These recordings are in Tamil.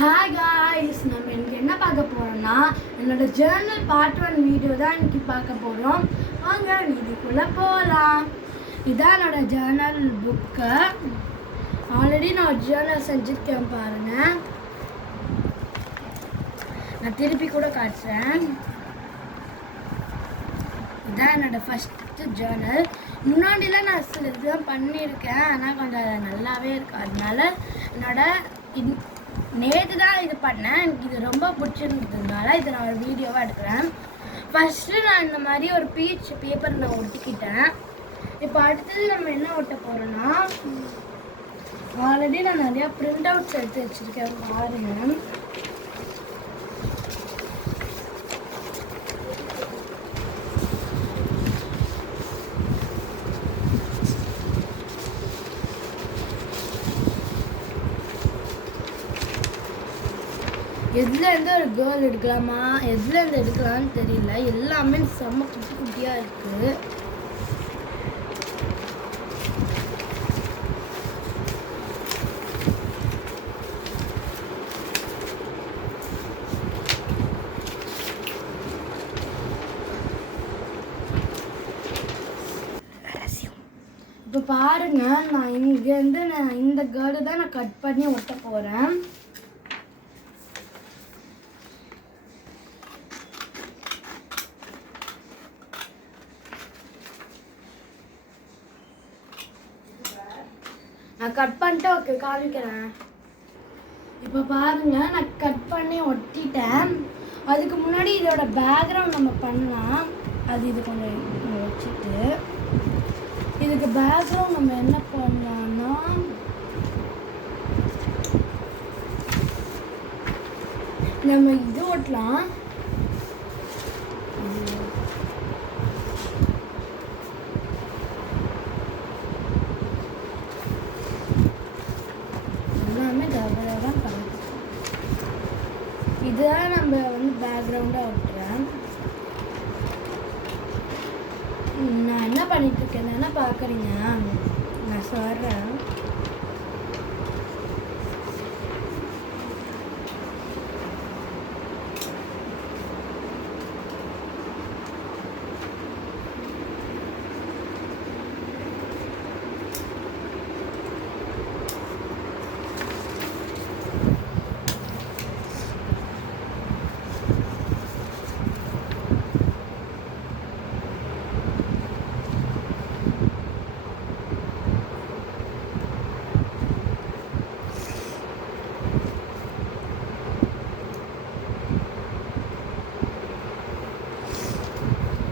ஹாய் காய்ஸ், நம்ம இன்னைக்கு என்ன பார்க்க போறோம்னா என்னோட ஜேர்னல் பார்ட் 1 வீடியோ தான் இன்னைக்கு பார்க்க போகிறோம். வாங்க வீடியோக்குள்ளே போகலாம். இதான் என்னோட ஜேர்னல் புக்கு. ஆல்ரெடி நான் ஒரு ஜேர்னல் செஞ்சுருக்கேன் பாருங்க. நான் திருப்பி கூட காட்டுறேன். இதான் என்னோட ஃபஸ்ட்டு ஜேர்னல். முன்னாடிலாம் நான் சில இதுதான் பண்ணியிருக்கேன், ஆனால் கொஞ்சம் நல்லாவே இருக்கு. அதனால என்னோட நேற்று தான் இது பண்ணேன். எனக்கு இது ரொம்ப பிடிச்சிருந்ததுனால இதை நான் ஒரு வீடியோவாக எடுக்கிறேன். ஃபஸ்ட்டு நான் இந்த மாதிரி ஒரு பீச் பேப்பர் நான் ஒட்டிக்கிட்டேன். இப்போ அடுத்தது நம்ம என்ன ஒட்ட போகிறோன்னா, ஆல்ரெடி நான் நிறையா பிரிண்ட் அவுட்ஸ் எடுத்து வச்சுருக்கேன் பாருங்கள். எதுலேருந்து ஒரு கேர்ள் எடுக்கலாமா, எதுலேருந்து எடுக்கலான்னு தெரியல. எல்லாமே செம்ம குட்டி குட்டியாக இருக்குது. இப்போ பாருங்க, நான் இங்கேருந்து இந்த கேர்ளை தான் நான் கட் பண்ணி ஒட்ட போகிறேன். நான் கட் பண்ணிட்டு ஓகே காமிக்கிறேன். இப்போ பாருங்க, நான் கட் பண்ணி ஒட்டிட்டேன். அதுக்கு முன்னாடி இதோட பேக்ரவுண்ட் நம்ம பண்ணலாம். அது இது கொஞ்சம் வச்சுட்டு இதுக்கு பேக்ரவுண்ட் நம்ம என்ன பண்ணலாம்னா, நம்ம இது ஓட்டலாம். இதுதான் நம்ம பேக்ரவுண்டாக ஓட்டுறேன். நான் என்ன பண்ணிட்டு இருக்கேன், என்ன பார்க்குறீங்க, நான் சொல்கிறேன்.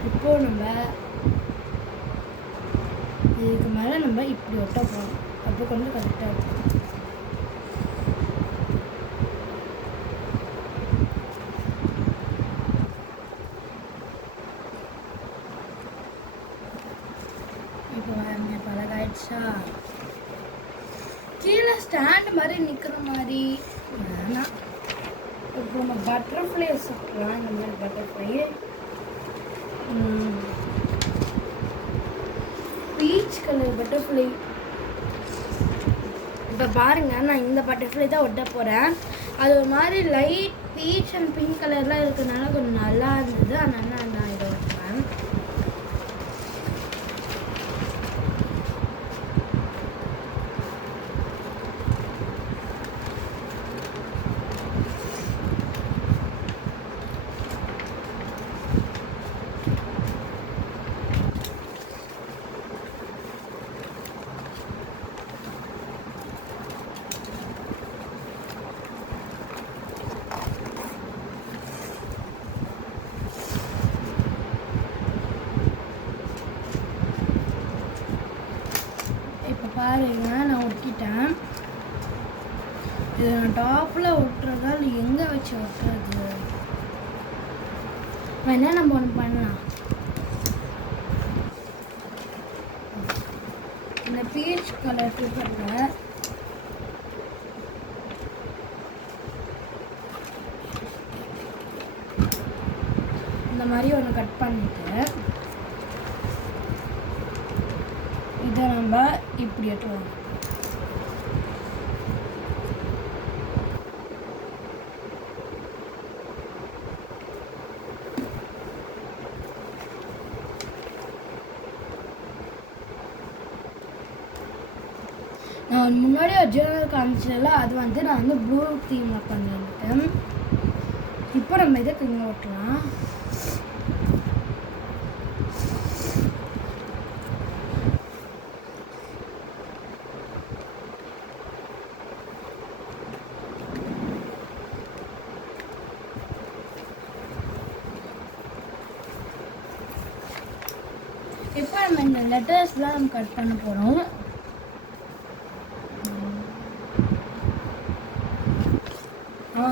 இப்போ நம்ம இதுக்கு மேலே நம்ம இப்படி ஒட்ட போகிறோம். அப்போ கொஞ்சம் கரெக்டாக இருக்கும். இப்போ வேறு பழகாயிடுச்சா? கீழே ஸ்டாண்ட் மாதிரி நிற்கிற மாதிரி வேணாம். இப்போ நம்ம பட்டர்ஃப்ளை சுற்றலாம். இந்த மாதிரி பட்டர்ஃப்ளை பீச் கலர் பட்டர்ஃப்ளை. இப்போ பாருங்க, நான் இந்த பட்டர்ஃப்ளை தான் ஒட்ட போகிறேன். அது ஒரு மாதிரி லைட் பீச் அண்ட் பிங்க் கலர்லாம் இருக்கிறதுனால கொஞ்சம் நல்லா இருந்தது. அதனால நான் இதை ஒட்டுறேன். இப்போ பாருங்க, நான் ஒட்டிட்டேன். இது நான் டாப்பில் ஒட்டுறதா இல்லை எங்கே வச்சு ஒட்டுறது? வேணா நம்ம ஒன்று பண்ணலாம். இந்த பீச் கலர் பேப்பரில் இந்த மாதிரி ஒன்று கட் பண்ணிட்டு இதை நம்ம இப்படி எடுத்துவோம். நான் முன்னாடி ஒரு ஜேர்னல் காமிச்சதில்ல, அது வந்து நான் வந்து ப்ளூ தீமில் பண்ணியிருக்கேன். இப்போ நம்ம இதை தூங்க ஓட்டலாம். இப்போ நம்ம இந்த லெட்டர்ஸ்லாம் நம்ம கட் பண்ண போகிறோம்.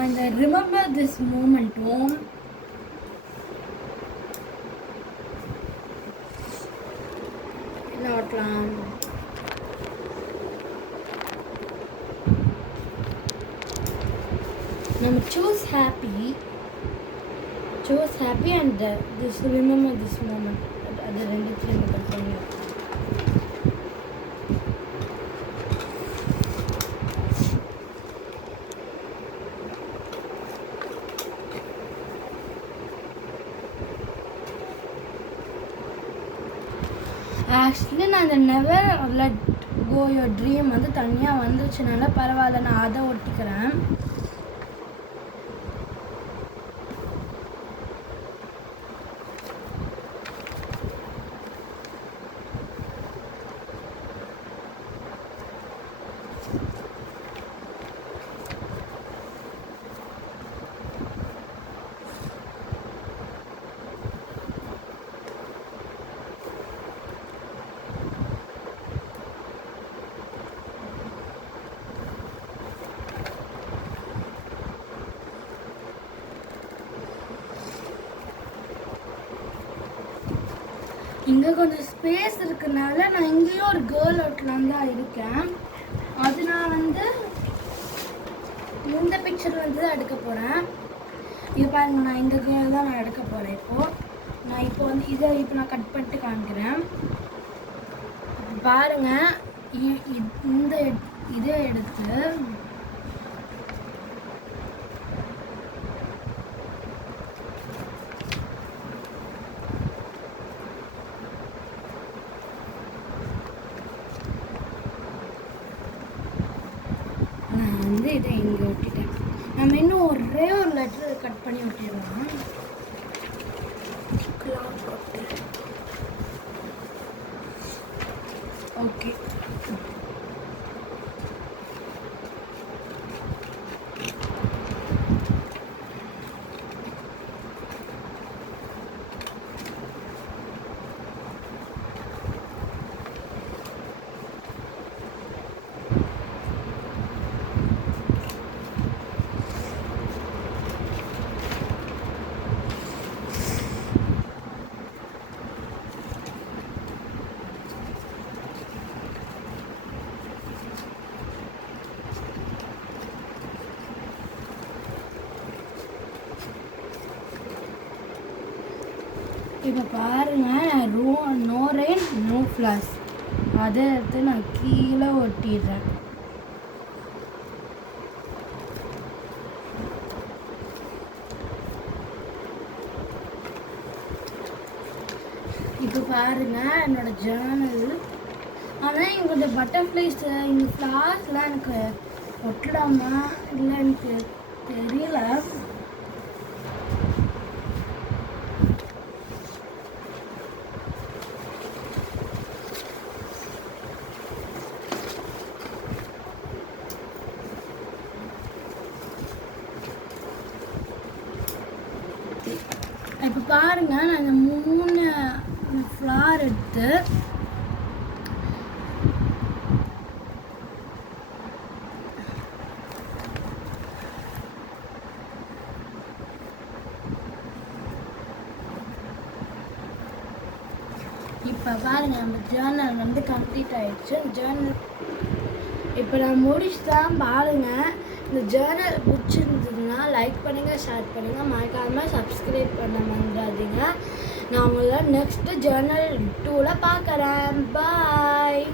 இந்த ரிமெம்பர் திஸ் மூமெண்ட்டும் என்ன ஓட்டலாம்? நம்ம choose happy and this remember this moment, அது ரெண்டுத்துலேயும் நம்ம கட் பண்ணி ஆக்சுவலி நான் இந்த never let go your dream வந்து தனியாக வந்துச்சுனால பரவாயில்ல, நான் அதை ஒட்டிக்கிறேன். இங்கே கொஞ்சம் ஸ்பேஸ் இருக்குனால நான் இங்கேயும் ஒரு கேர்ள் அவுட்லாம் தான் இருக்கேன். அது நான் வந்து இந்த பிக்சர் வந்து எடுக்க போகிறேன். இது பாருங்க, நான் இந்த கேர்ள் தான் நான் எடுக்க போகிறேன். நான் இப்போ வந்து இதை நான் கட் பண்ணிட்டு காமிக்கிறேன். பாருங்கள், இந்த இதை எடுத்து நான் வந்து இதை இங்கே ஒட்டிட்டேன். நம்ம இன்னும் ஒரே ஒரு லெட்டர் கட் பண்ணி ஒட்டிடலாம். ஓகே, இப்போ பாருங்கள், நோ ரெயின் நோ ஃப்ளஸ் அதை எடுத்து நான் கீழே ஒட்டிடுறேன். இப்போ பாருங்கள் என்னோட ஜேர்னல். ஆனால் இங்கே கொஞ்சம் பட்டர்ஃப்ளைஸ் இந்த ஃப்ளார்ஸ்லாம் எனக்கு ஒட்டலாமா இல்லை எனக்கு தெரியல. இப்போ பாருங்கள், நான் இந்த 3 ஃப்ளார் எடுத்து இப்போ பாருங்கள், நம்ம ஜேர்னல் வந்து கம்ப்ளீட் ஆகிடுச்சு. ஜேர்னல் இப்போ நான் முடிச்சுதான். பாருங்கள், இந்த ஜேர்னல் பிடிச்சிருந்ததுன்னா லைக் பண்ணுங்கள், ஷேர் பண்ணுங்கள், மறக்காமல் சப்ஸ்கிரைப் பண்ண மறந்துடாதீங்க. நான் உங்களை நெக்ஸ்ட்டு ஜேர்னல் 2ல் பார்க்குறேன். பாய்.